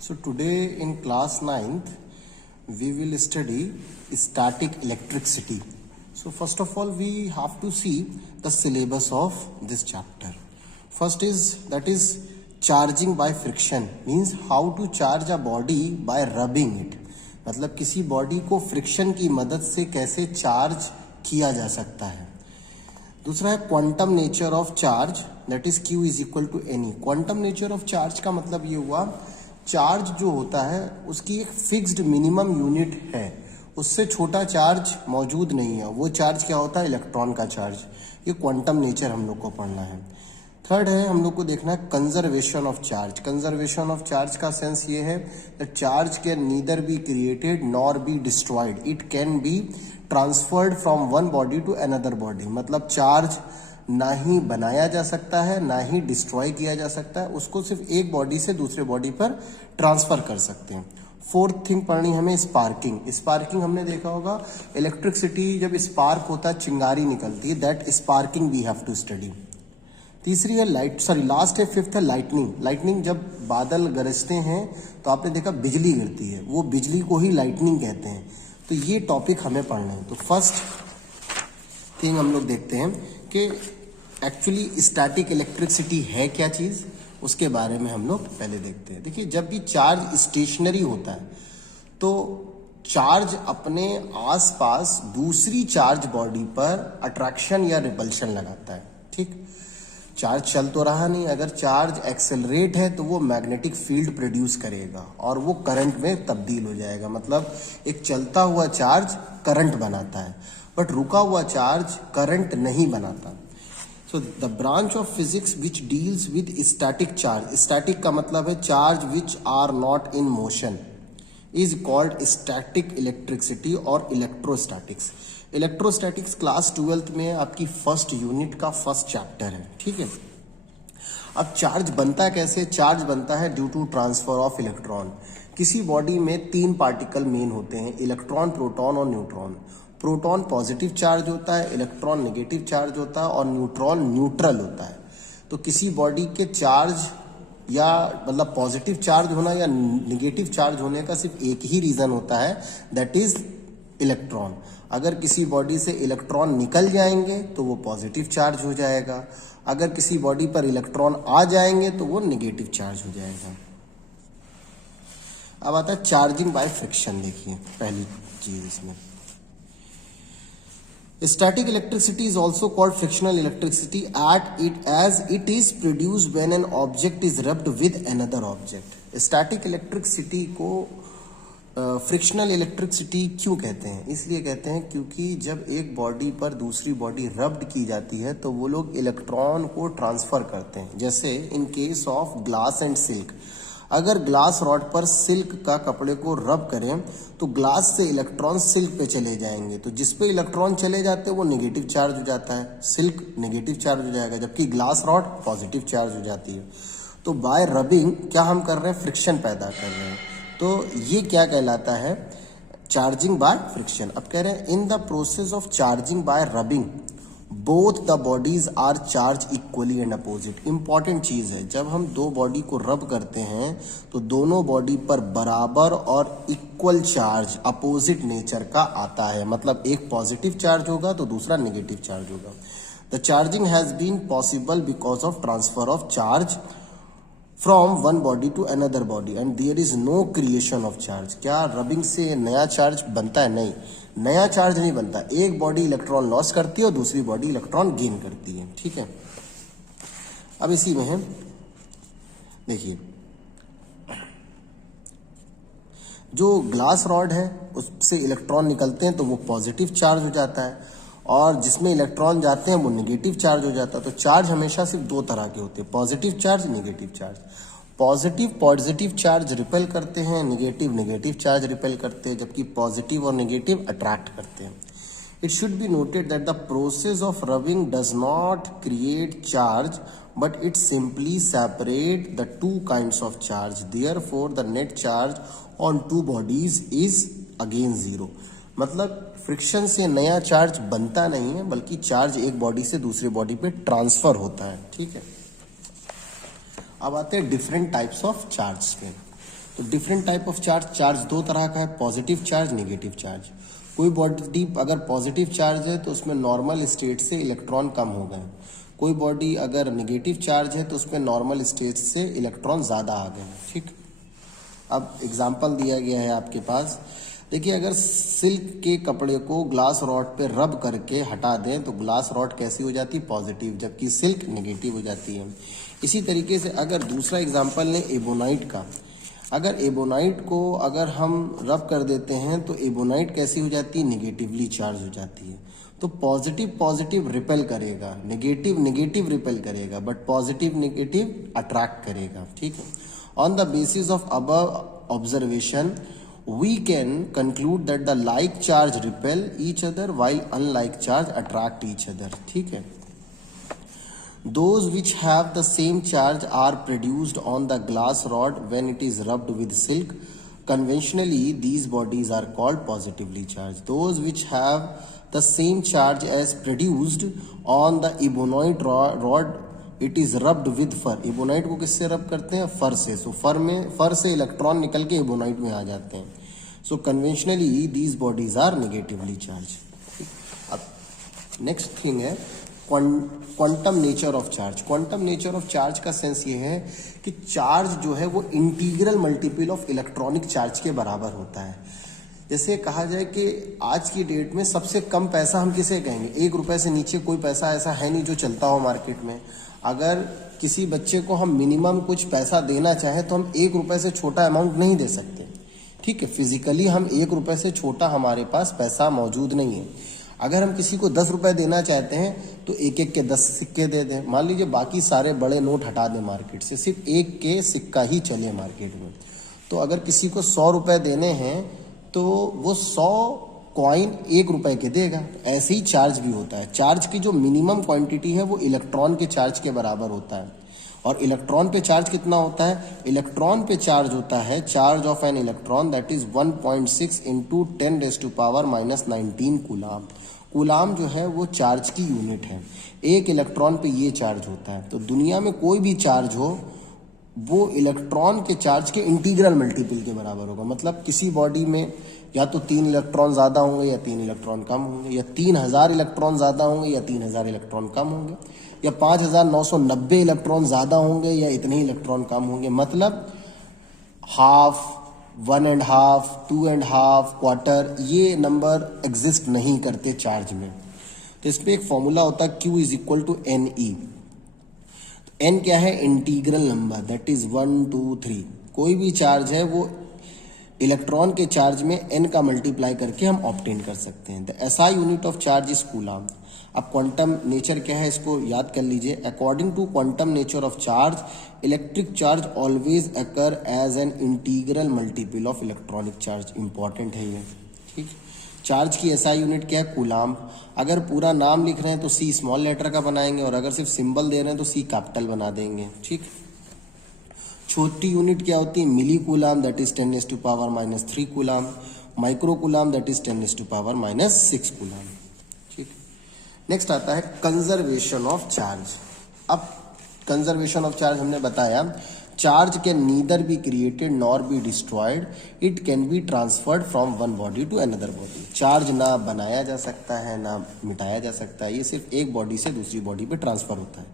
So today in class 9th we will study static electricity. So first of all we have to see the syllabus of this chapter. First is that is charging by friction, means how to charge a body by rubbing it. मतलब किसी body को friction की मदद से कैसे charge किया जा सकता है. दूसरा है quantum nature of charge, that is Q is equal to NE. Quantum nature of charge का मतलब ये हुआ चार्ज जो होता है उसकी एक फिक्स्ड मिनिमम यूनिट है, उससे छोटा चार्ज मौजूद नहीं है. वो चार्ज क्या होता है? इलेक्ट्रॉन का चार्ज. ये क्वांटम नेचर हम लोग को पढ़ना है. थर्ड है हम लोग को देखना है conservation of charge. Conservation of charge का सेंस ये है that charge can neither be created nor be destroyed, it can be transferred from one body to another body. मतलब चार्ज ना ही बनाया जा सकता है ना ही डिस्ट्रॉय किया जा सकता है, उसको सिर्फ एक बॉडी से दूसरे बॉडी पर ट्रांसफर कर सकते हैं. फोर्थ थिंग पढ़नी हमें स्पार्किंग. स्पार्किंग हमने देखा होगा इलेक्ट्रिसिटी जब स्पार्क होता है चिंगारी निकलती है, that sparking we have to study. तीसरी है लास्ट है फिफ्थ है लाइटनिंग. लाइटनिंग जब बादल गरजते हैं तो आपने देखा बिजली गिरती है, वो बिजली को ही लाइटनिंग कहते हैं. तो ये टॉपिक हमें पढ़ना है. तो फर्स्ट थिंग हम लोग देखते हैं कि एक्चुअली स्टैटिक इलेक्ट्रिसिटी है क्या चीज़, उसके बारे में हम लोग पहले देखते हैं. देखिए जब भी चार्ज स्टेशनरी होता है तो चार्ज अपने आसपास दूसरी चार्ज बॉडी पर अट्रैक्शन या रिपल्शन लगाता है. ठीक, चार्ज चल तो रहा नहीं, अगर चार्ज एक्सेलरेट है तो वो मैग्नेटिक फील्ड प्रोड्यूस करेगा और वो करंट में तब्दील हो जाएगा. मतलब एक चलता हुआ चार्ज करंट बनाता है, बट रुका हुआ चार्ज करंट नहीं बनाता. So the branch of physics which deals with static charge, static का मतलब है charge which are not in motion, is called static electricity और इलेक्ट्रोस्टैटिक्स. इलेक्ट्रोस्टैटिक्स क्लास 12th में आपकी फर्स्ट यूनिट का फर्स्ट चैप्टर है. ठीक है, अब चार्ज बनता कैसे? चार्ज बनता है due to transfer of electron. किसी बॉडी में 3 पार्टिकल मेन होते हैं, इलेक्ट्रॉन, प्रोटॉन और न्यूट्रॉन. प्रोटॉन पॉजिटिव चार्ज होता है, इलेक्ट्रॉन नेगेटिव चार्ज होता है और न्यूट्रॉन न्यूट्रल होता है. तो किसी बॉडी के चार्ज या मतलब पॉजिटिव चार्ज होना या नेगेटिव चार्ज होने का सिर्फ एक ही रीजन होता है, दैट इज इलेक्ट्रॉन. अगर किसी बॉडी से इलेक्ट्रॉन निकल जाएंगे तो वो पॉजिटिव चार्ज हो जाएगा, अगर किसी बॉडी पर इलेक्ट्रॉन आ जाएंगे तो वो नेगेटिव चार्ज हो जाएगा. अब आता है चार्जिंग बाय फ्रिक्शन. देखिए पहली चीज इसमें static electricity is also called frictional electricity as it is produced when an object is rubbed with another object. static electricity को फ्रिक्शनल इलेक्ट्रिसिटी क्यों कहते हैं? इसलिए कहते हैं क्योंकि जब एक बॉडी पर दूसरी बॉडी रब्ड की जाती है तो वो लोग इलेक्ट्रॉन को ट्रांसफर करते हैं. जैसे in case of glass and silk, अगर ग्लास रॉड पर सिल्क का कपड़े को रब करें तो ग्लास से इलेक्ट्रॉन सिल्क पे चले जाएंगे, तो जिस पे इलेक्ट्रॉन चले जाते हैं वो नेगेटिव चार्ज हो जाता है, सिल्क नेगेटिव चार्ज हो जाएगा, जबकि ग्लास रॉड पॉजिटिव चार्ज हो जाती है. तो बाय रबिंग क्या हम कर रहे हैं? फ्रिक्शन पैदा कर रहे हैं. तो ये क्या कहलाता है? Charging by friction. अब कह रहे हैं in the process of charging by rubbing both the bodies are charge equally and opposite. Important चीज है, जब हम दो बॉडी को रब करते हैं तो दोनों बॉडी पर बराबर और इक्वल चार्ज अपोजिट नेचर का आता है. मतलब एक पॉजिटिव चार्ज होगा तो दूसरा नेगेटिव चार्ज होगा. The charging has been possible because of transfer of charge from one body to another body and there is no creation of charge. क्या रबिंग से नया चार्ज बनता है? नहीं, नया चार्ज नहीं बनता. एक बॉडी इलेक्ट्रॉन लॉस करती है और दूसरी बॉडी इलेक्ट्रॉन गेन करती है. ठीक है, अब इसी में है देखिए जो ग्लास रॉड है उससे इलेक्ट्रॉन निकलते हैं तो वो पॉजिटिव चार्ज हो जाता है और जिसमें इलेक्ट्रॉन जाते हैं वो नेगेटिव चार्ज हो जाता है. तो चार्ज हमेशा सिर्फ 2 तरह के होते हैं, positive charge, negative charge. Positive charge repel करते हैं, नेगेटिव चार्ज रिपेल करते हैं, जबकि पॉजिटिव और नेगेटिव अट्रैक्ट करते हैं. It should be noted that the process of rubbing does not create charge but it simply separate the 2 kinds of charge. Therefore the net charge on 2 bodies is again 0. मतलब friction से नया charge बनता नहीं है बल्कि charge एक body से दूसरी बॉडी पे ट्रांसफर होता है. ठीक है, अब आते हैं डिफरेंट टाइप्स ऑफ चार्ज पे. तो different type of charge, charge दो तरह का है, पॉजिटिव चार्ज, नेगेटिव चार्ज। कोई बॉडी अगर पॉजिटिव चार्ज है तो उसमें नॉर्मल स्टेट से इलेक्ट्रॉन कम हो गए, कोई बॉडी अगर नेगेटिव चार्ज है तो उसमें नॉर्मल स्टेट से इलेक्ट्रॉन ज़्यादा आ गए। ठीक, अब एग्जाम्पल दिया गया है आपके पास, देखिए अगर सिल्क के कपड़े को ग्लास रॉड पे रब करके हटा दें तो ग्लास रॉड कैसी हो जाती है, पॉजिटिव, जबकि सिल्क नेगेटिव हो जाती है। इसी तरीके से अगर दूसरा एग्जाम्पल लें एबोनाइट का, अगर एबोनाइट को अगर हम रब कर देते हैं तो एबोनाइट कैसी हो जाती है, नेगेटिवली चार्ज हो जाती है। तो पॉजिटिव पॉजिटिव रिपेल करेगा, नेगेटिव नेगेटिव रिपेल करेगा, बट पॉजिटिव नेगेटिव अट्रैक्ट करेगा। ठीक है, on the basis of above observation we can conclude that the like charge repel each other while unlike charge attract each other. ठीक है, those which have the same charge are produced on the glass rod when it is rubbed with silk. Conventionally these bodies are called positively charged. Those which have the same charge as produced on the ebonite rod it is rubbed with fur. ebonite को किससे रब करते हैं, फर से। सो फर से electron निकल के ebonite में आ जाते हैं। So conventionally these bodies are negatively charged. अब नेक्स्ट थिंग है quantum nature of charge. Quantum nature of charge का सेंस ये है कि चार्ज जो है वो integral multiple of electronic charge के बराबर होता है। जैसे कहा जाए कि आज की डेट में सबसे कम पैसा हम किसे कहेंगे, 1 रुपए से नीचे कोई पैसा ऐसा है नहीं जो चलता हो मार्केट में। अगर किसी बच्चे को हम मिनिमम कुछ पैसा देना चाहें तो हम 1 रुपए से छोटा अमाउंट नहीं दे सकते। ठीक है, फिजिकली हम 1 रुपए से छोटा हमारे पास पैसा मौजूद नहीं है। अगर हम किसी को 10 रुपए देना चाहते हैं तो एक एक के 10 सिक्के दे दें, मान लीजिए बाकी सारे बड़े नोट हटा दें मार्केट से, सिर्फ एक के सिक्का ही चले मार्केट में। तो अगर किसी को 100 रुपए देने हैं तो वो 100 कॉइन 1 रुपए के देगा। ऐसे ही चार्ज भी होता है। चार्ज की जो मिनिमम क्वांटिटी है वो इलेक्ट्रॉन के चार्ज के बराबर होता है। और इलेक्ट्रॉन पे चार्ज कितना होता है, इलेक्ट्रॉन पे चार्ज होता है, charge of an electron that is 1.6 into 10⁻⁻19 coulomb. Coulomb जो है वो चार्ज की यूनिट है। एक इलेक्ट्रॉन पे ये चार्ज होता है। तो दुनिया में कोई भी चार्ज हो वो इलेक्ट्रॉन के चार्ज के इंटीग्रल मल्टीपल के बराबर होगा। मतलब किसी बॉडी में या तो 3 इलेक्ट्रॉन ज़्यादा होंगे या 3 इलेक्ट्रॉन कम होंगे, या 3000 इलेक्ट्रॉन ज़्यादा होंगे या 3000 इलेक्ट्रॉन कम होंगे, या 5990 इलेक्ट्रॉन ज़्यादा होंगे या इतने ही इलेक्ट्रॉन कम होंगे। मतलब हाफ, 1.5, 2.5, क्वार्टर, ये नंबर एग्जिस्ट नहीं करते चार्ज में। तो इसमें एक फॉर्मूला होता है Q is equal to NE। N क्या है, इंटीग्रल नंबर, दैट इज 1, 2, 3। कोई भी चार्ज है वो इलेक्ट्रॉन के चार्ज में n का मल्टीप्लाई करके हम ऑब्टेन कर सकते हैं। The SI unit of charge is coulomb. अब क्वांटम नेचर क्या है इसको याद कर लीजिए। According to quantum nature of charge, electric charge always occur as an integral multiple of electronic charge. Important है ये। ठीक, चार्ज की SI यूनिट क्या है, कूलाम। अगर पूरा नाम लिख रहे हैं तो C स्मॉल लेटर का बनाएंगे, और अगर सिर्फ सिंबल दे रहे हैं तो C कैपिटल बना देंगे। ठीक, छोटी यूनिट क्या होती है, millicoulomb, that is 10⁻³ coulomb. Microcoulomb that is 10⁻⁻6 coulomb. ठीक, नेक्स्ट आता है कंजर्वेशन ऑफ चार्ज। अब कंजर्वेशन ऑफ चार्ज हमने बताया, charge can neither be created nor be destroyed, it can be transferred from one body to another body. Charge ना बनाया जा सकता है ना मिटाया जा सकता है, ये सिर्फ एक बॉडी से दूसरी बॉडी पे ट्रांसफर होता है।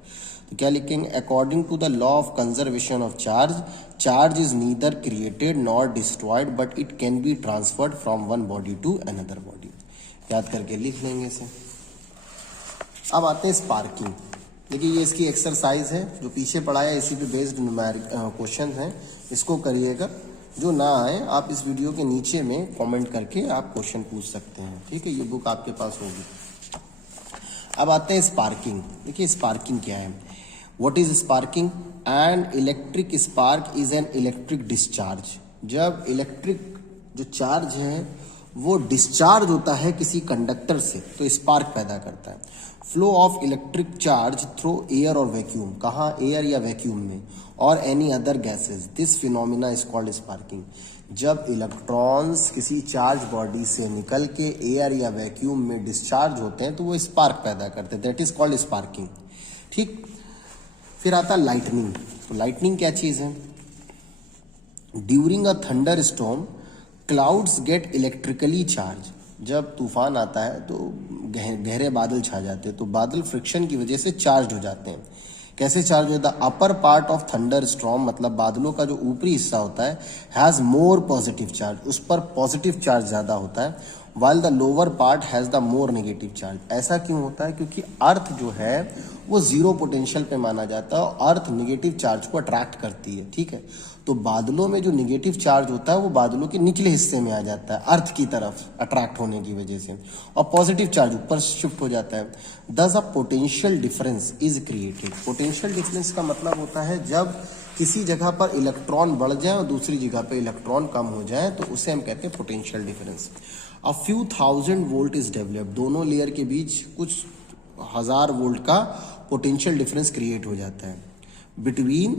तो क्या लिखेंगे, according to the law of conservation of charge, charge is neither created nor destroyed but it can be transferred from one body to another body. याद करके लिख लेंगे इसे। अब आते हैं स्पार्किंग। देखिए ये इसकी एक्सरसाइज है जो पीछे पढ़ाया, इसी पे बेस्ड न्यूमेरिक क्वेश्चन है, इसको करिएगा। जो ना आए आप इस वीडियो के नीचे में कमेंट करके आप क्वेश्चन पूछ सकते हैं। ठीक है, ये बुक आपके पास होगी। अब आते हैं स्पार्किंग। देखिए स्पार्किंग क्या है, what is sparking? An electric spark is an electric discharge. जब इलेक्ट्रिक जो चार्ज है वो डिस्चार्ज होता है किसी कंडक्टर से तो स्पार्क पैदा करता है। Flow of electric charge through air और वैक्यूम, कहाँ, एयर या वैक्यूम में, और any other gases, this phenomena is called sparking. जब इलेक्ट्रॉन्स किसी चार्ज बॉडी से निकल के एयर या वैक्यूम में डिस्चार्ज होते हैं तो वो स्पार्क पैदा करते हैं, दैट इज कॉल्ड स्पार्किंग। ठीक, फिर आता है लाइटनिंग। तो लाइटनिंग क्या चीज़ है? During a thunderstorm clouds get electrically charge. जब तूफान आता है तो गहरे बादल छा जाते हैं, तो बादल फ्रिक्शन की वजह से चार्ज हो जाते हैं। कैसे चार्ज होता है? Upper part of thunder storm, मतलब बादलों का जो ऊपरी हिस्सा होता है, हैज मोर पॉजिटिव चार्ज, उस पर पॉजिटिव चार्ज ज्यादा होता है, while the lower part has the more negative charge. ऐसा क्यों होता है? क्योंकि अर्थ जो है वो जीरो पोटेंशियल पे माना जाता है और अर्थ नेगेटिव चार्ज को अट्रैक्ट करती है, ठीक है। तो बादलों में जो नेगेटिव चार्ज होता है वो बादलों के निचले हिस्से में आ जाता है अर्थ की तरफ अट्रैक्ट होने की वजह से, और पॉजिटिव चार्ज ऊपर शिफ्ट हो जाता है। दस a potential difference is created. Potential difference का मतलब होता है जब किसी जगह पर इलेक्ट्रॉन बढ़ जाए और दूसरी जगह पर इलेक्ट्रॉन कम हो जाए, तो उसे हम कहते हैं potential difference. A few thousand volt is developed. दोनों लेयर के बीच कुछ 1000 वोल्ट का पोटेंशियल डिफरेंस क्रिएट हो जाता है between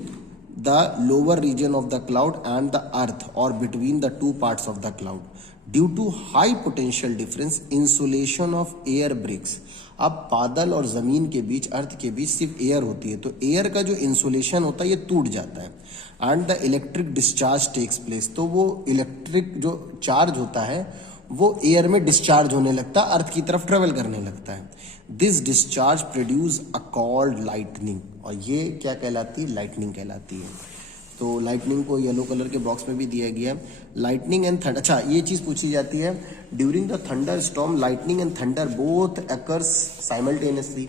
the lower region of the cloud and the earth, और between the two parts of the cloud. Due to high potential difference insulation of air breaks. अब बादल और जमीन के बीच, अर्थ के बीच सिर्फ एयर होती है, तो एयर का जो इंसुलेशन होता है ये टूट जाता है, and the electric discharge takes place. तो वो इलेक्ट्रिक जो चार्ज होता है वो एयर में डिस्चार्ज होने लगता है, अर्थ की तरफ ट्रेवल करने लगता है। This discharge produce a called lightning, और ये क्या कहलाती है? लाइटनिंग कहलाती है। तो लाइटनिंग को येलो कलर के बॉक्स में भी दिया गया है। लाइटनिंग एंड थंडर, अच्छा ये चीज पूछी जाती है, during the thunderstorm lightning and thunder both occurs simultaneously,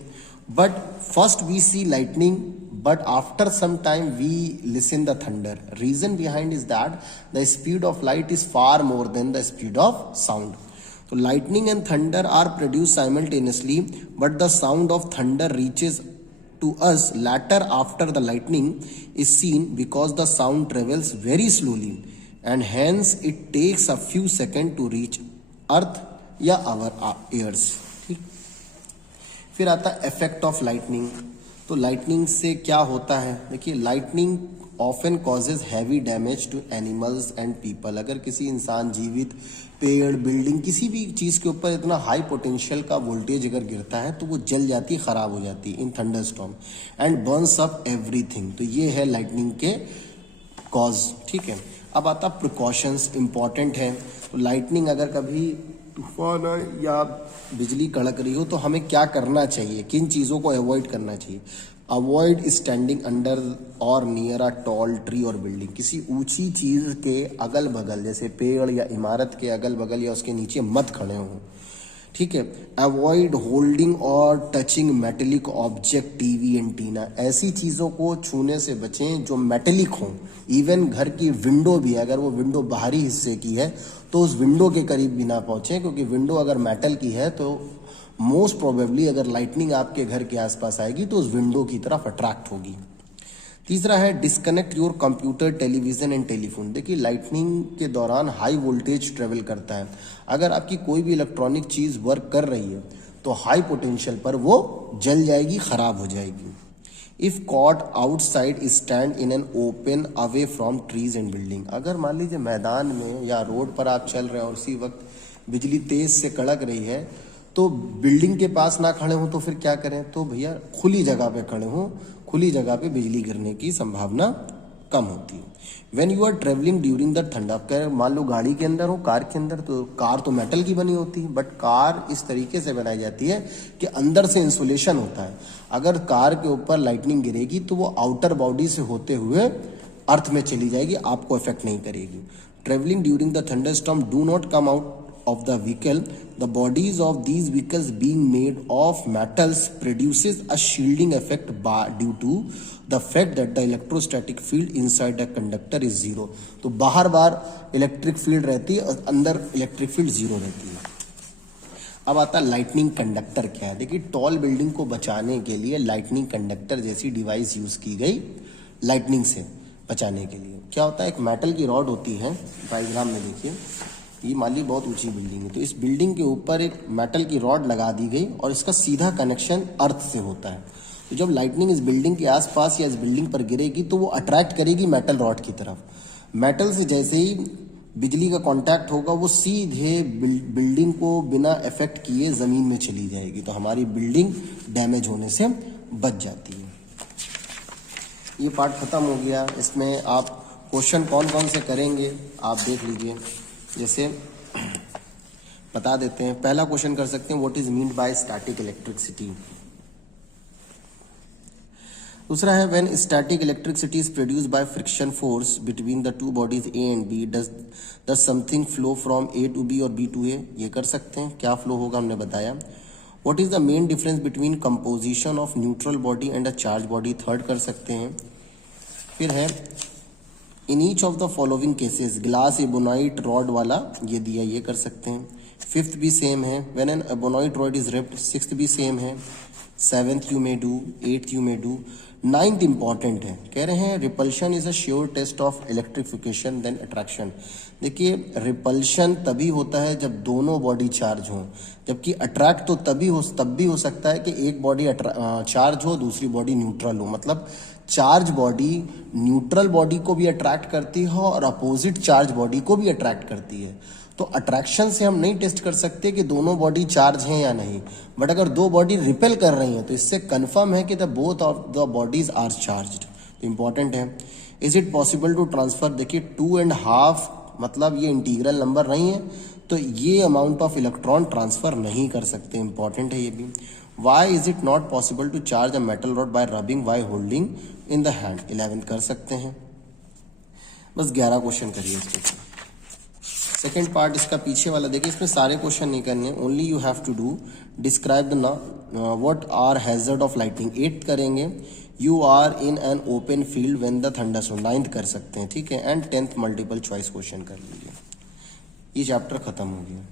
but first we see lightning, but after some time we listen the thunder. Reason behind is that the speed of light is far more than the speed of sound. So lightning and thunder are produced simultaneously, but the sound of thunder reaches to us later after the lightning is seen, because the sound travels very slowly and hence it takes a few seconds to reach earth या our ears. ठीक, फिर आता है effect of lightning. तो lightning से क्या होता है? देखिए, lightning often causes heavy damage to animals and people. अगर किसी इंसान, जीवित, पेड़, बिल्डिंग, किसी भी चीज के ऊपर इतना हाई पोटेंशियल का वोल्टेज अगर गिरता है तो वो जल जाती है, खराब हो जाती है in thunderstorm, and burns up everything. तो ये है लाइटनिंग के कॉज, ठीक है। अब आता प्रिकॉशंस, इंपॉर्टेंट है। तो लाइटनिंग अगर कभी तूफान आए या बिजली कड़क रही हो तो हमें क्या करना चाहिए, किन चीज़ों को अवॉइड करना चाहिए? अवॉइड स्टैंडिंग अंडर और नियर अ टॉल ट्री और बिल्डिंग। किसी ऊंची चीज़ के अगल बगल, जैसे पेड़ या इमारत के अगल बगल या उसके नीचे मत खड़े हों, ठीक है। अवॉइड होल्डिंग और touching metallic object, TV, antenna. ऐसी चीज़ों को छूने से बचें जो मेटेलिक हों। इवन घर की विंडो भी, अगर वो विंडो बाहरी हिस्से की है तो उस विंडो के करीब भी ना पहुंचे, क्योंकि विंडो अगर मेटल की है तो मोस्ट प्रोबेबली अगर लाइटनिंग आपके घर के आसपास आएगी तो उस विंडो की तरफ अट्रैक्ट होगी। तीसरा है disconnect your computer, television and telephone. देखिए, लाइटनिंग के दौरान हाई वोल्टेज ट्रेवल करता है। अगर आपकी कोई भी इलेक्ट्रॉनिक चीज वर्क कर रही है तो हाई पोटेंशियल पर वो जल जाएगी, खराब हो जाएगी। If caught outside stand in an open away from trees and building. अगर मान लीजिए मैदान में या रोड पर आप चल रहे हैं और उसी वक्त बिजली तेज से कड़क रही है, तो बिल्डिंग के पास ना खड़े हों तो फिर क्या करें? तो भैया खुली जगह पे खड़े हों, खुली जगह पे बिजली गिरने की संभावना कम होती है। When you are travelling during the ठंडा, मान लो गाड़ी के अंदर हो, कार के अंदर, तो कार तो मेटल की बनी होती है, बट कार इस तरीके से बनाई जाती है कि अंदर से इंसुलेशन होता है। अगर कार के ऊपर लाइटनिंग गिरेगी तो वो आउटर बॉडी से होते हुए अर्थ में चली जाएगी, आपको इफेक्ट नहीं करेगी। Travelling during the thunderstorm do not come out of the vehicle. The bodies of these vehicles being made of metals produces a shielding effect due to the fact that the electrostatic field inside the conductor is zero. तो बाहर बार electric field रहती है और अंदर electric field zero रहती है। अब आता लाइटनिंग कंडक्टर क्या है? देखिए, टॉल बिल्डिंग को बचाने के लिए लाइटनिंग कंडक्टर जैसी डिवाइस यूज की गई लाइटनिंग से बचाने के लिए। क्या होता है? एक मेटल की रॉड होती है, डायग्राम में देखिए, ये मान ली बहुत ऊंची बिल्डिंग है, तो इस बिल्डिंग के ऊपर एक मेटल की रॉड लगा दी गई और इसका सीधा कनेक्शन अर्थ से होता है। तो जब लाइटनिंग इस बिल्डिंग के आसपास या इस बिल्डिंग पर गिरेगी तो वो अट्रैक्ट करेगी मेटल रॉड की तरफ। मेटल से जैसे ही बिजली का कांटेक्ट होगा वो सीधे बिल्डिंग को बिना इफेक्ट किए जमीन में चली जाएगी, तो हमारी बिल्डिंग डैमेज होने से बच जाती है। ये पार्ट खत्म हो गया। इसमें आप क्वेश्चन कौन कौन से करेंगे आप देख लीजिए। जैसे बता देते हैं, पहला क्वेश्चन कर सकते हैं, what is mean by static electricity. दूसरा है, when static electricity is produced by friction force between the two bodies A and B, does something flow from A to B और बी टू ए। ये कर सकते हैं, क्या flow होगा हमने बताया। What is the main difference between composition of neutral body and a charge body, third कर सकते हैं। फिर है, in each of the following cases glass ebonite rod वाला ये दिया, ये कर सकते हैं। फिफ्थ भी सेम है, when an ebonite rod is rubbed. Sixth भी सेम है, seventh you may do, eighth you may do. Ninth important है, कह रहे हैं repulsion is a sure test of electrification than attraction. देखिए रिपल्शन तभी होता है जब दोनों बॉडी चार्ज हों, जबकि अट्रैक्ट तो तब भी हो सकता है कि एक बॉडी चार्ज हो, दूसरी बॉडी न्यूट्रल हो। मतलब चार्ज बॉडी न्यूट्रल बॉडी को भी अट्रैक्ट करती है और अपोजिट चार्ज बॉडी को भी अट्रैक्ट करती है। तो अट्रैक्शन से हम नहीं टेस्ट कर सकते कि दोनों बॉडी चार्ज हैं या नहीं, बट अगर दो बॉडी रिपेल कर रही हैं तो इससे कंफर्म है कि the both of the bodies are charged. तो इंपॉर्टेंट है। Is it possible to transfer, देखिए 2.5 मतलब ये इंटीग्रल नंबर नहीं है, तो ये अमाउंट ऑफ इलेक्ट्रॉन ट्रांसफर नहीं कर सकते, इंपॉर्टेंट है ये भी। Why is it not possible to charge a metal rod by rubbing while holding in the hand, 11th कर सकते हैं। बस 11 क्वेश्चन करिए इसके। सेकेंड पार्ट इसका पीछे वाला देखिए, इसमें सारे क्वेश्चन नहीं करने, only you have to do describe the what are hazard of lightning, 8th करेंगे। You are in an open field when the thunderstorm, 9th कर सकते हैं, ठीक है। And 10th multiple choice question कर लीजिए। ये चैप्टर खत्म हो गया।